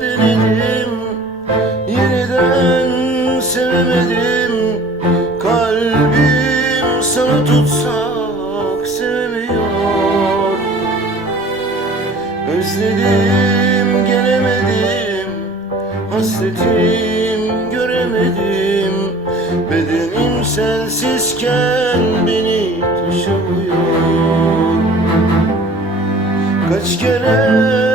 denedim Yeniden sevemedim Kalbim sana tutsak sevmiyor. Özledim gelemedim. Hasretim göremedim. Bedenim sensizken beni taşımıyor. Kaç kere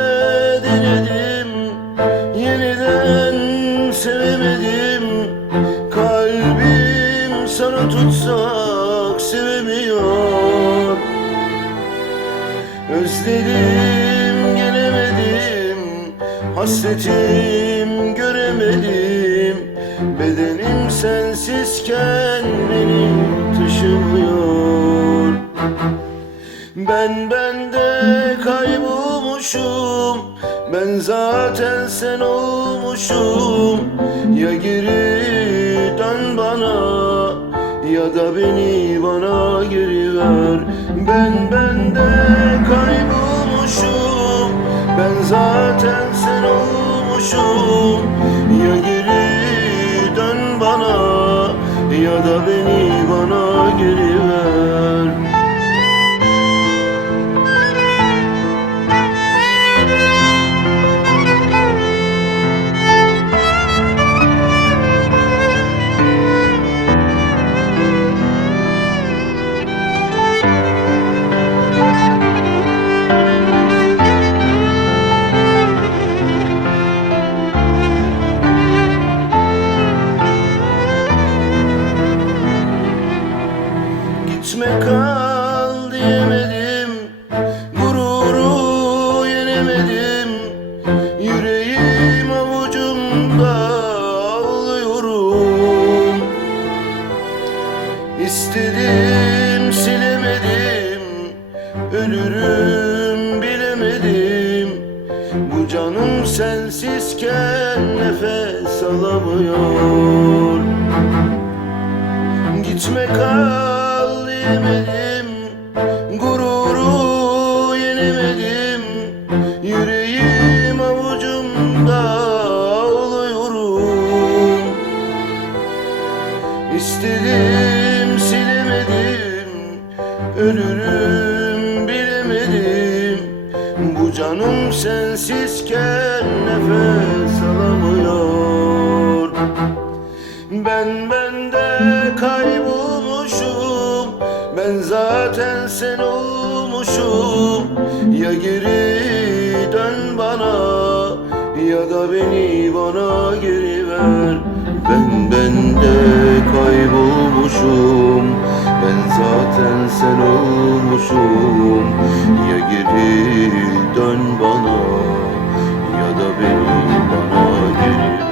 sana tutsak sevemiyor Özledim gelemedim Hasretim göremedim. Bedenim sensizken beni taşımıyor. Ben bende kaybolmuşum Ben zaten sen olmuşum. Ya geri dön bana Ya da beni bana geri ver. Ben bende kaybolmuşum. Ben zaten sen olmuşum. Ya geri dön bana. Ya da beni bana Gitme kal diyemedim. Gururu yenemedim. Yüreğim avucumda ağlıyorum. İstedim silemedim. Ölürüm bilemedim. Bu canım sensizken nefes alamıyor. Gitme kal diyemedim Gururu yenemedim. Yüreğim avucumda ağlıyorum. İstedim silemedim Ölürüm bilemedim. Bu canım sensizken nefes alamıyor. Ben bende Zaten sen olmuşum. Ya geri dön bana Ya da beni bana geri ver. Ben bende kaybolmuşum. Ben zaten sen olmuşum. Ya geri dön bana Ya da beni bana geri ver.